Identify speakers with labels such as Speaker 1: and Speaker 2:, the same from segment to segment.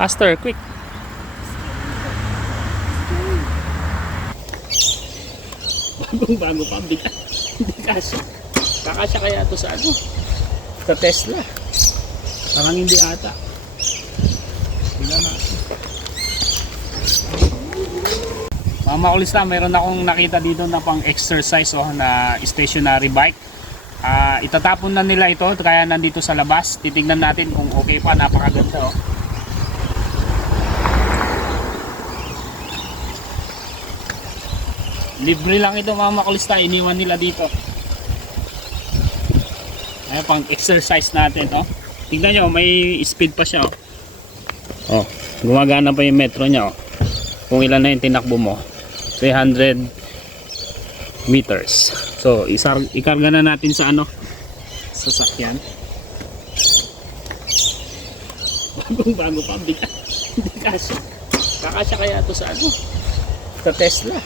Speaker 1: Faster, quick. Bagong bago pa, ka- hindi kasya. Kakasya kaya to sa ano? Sa Tesla. Parang hindi ata. Tingnan natin. Mga makulista, mayroon akong nakita dito na pang exercise oh, na stationary bike. Ah, itatapon na nila ito kaya nandito sa labas. Titingnan natin kung okay pa, napakaganda oh. Libre lang ito mga makulista, iniwan nila dito. Ayan pang exercise natin, oh. Tignan nyo, may speed pa siya, oh. Oh, gumagana pa yung metro niya, oh. Kung ilan na yung tinakbo mo. 300 meters. So, ikarga na natin sa ano? Sasakyan. Bagong bago pa, hindi kasya. Kakasya kaya to sa ano? Sa Tesla.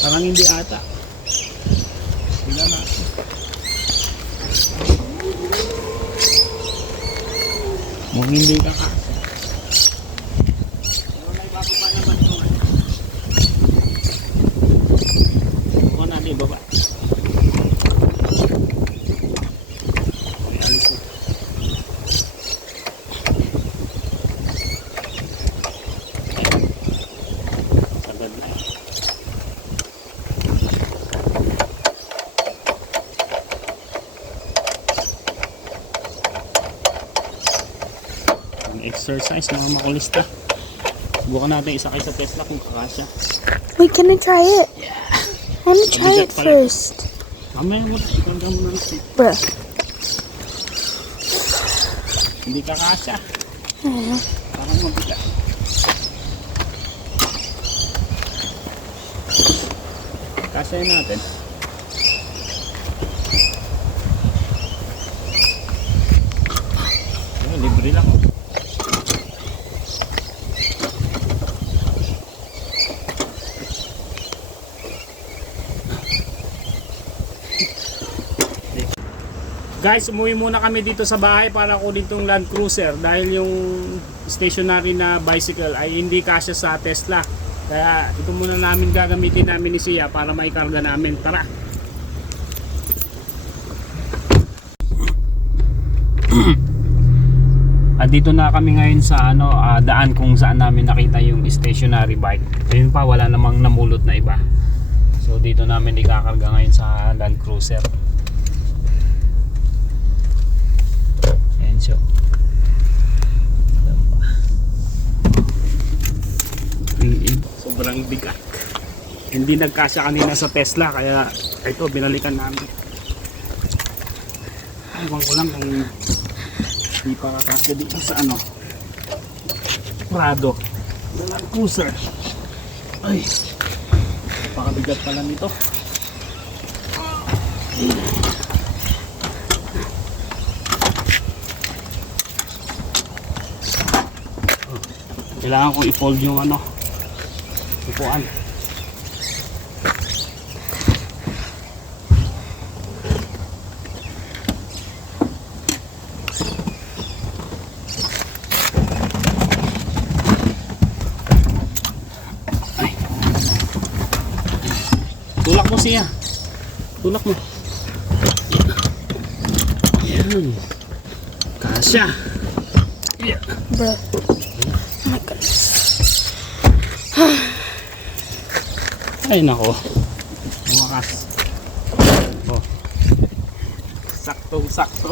Speaker 1: Parang hindi ata. Tingnan natin. Mukhang hindi ka kasya. Pero may bababa naman ito. ano. Bukan natin baba. May alis na. Sagad na. Ang exercise mga makulista. Subukan natin isakay sa Tesla kung kakasya.
Speaker 2: Wait, can I try it? I want to try it first.
Speaker 1: Mamaya mo, ikanda mo na.
Speaker 2: Bruh.
Speaker 1: Hindi kakasya.
Speaker 2: Aw.
Speaker 1: Parang mabigat. Kasya natin. Libre lang. oh. Guys, umuwi muna kami dito sa bahay para kunin tong Land Cruiser dahil yung stationary na bicycle ay hindi kasya sa Tesla. Kaya ito muna namin gagamitin namin ni Sia para maikarga namin. Tara! At dito na kami ngayon sa ano ah, daan kung saan namin nakita yung stationary bike. Ayun pa wala namang namulot na iba. So dito namin ikakarga ngayon sa Land Cruiser. Ang- Sobrang bigat. Hindi nagkasya kanina sa Tesla kaya ito binalikan namin. Ewan ko lang kung hindi pa kakasya dito sa ano Prado. Land Cruiser. Ay. Napakabigat pala nito. Kailangan ko i-fold yung ano upuan. Ay. Tulak mo siya. Tulak mo. Yan. Kasya. Yeah.
Speaker 2: Bruh. My goodness.
Speaker 1: Ay nako. Umakas. Oh. Sakto, sakto.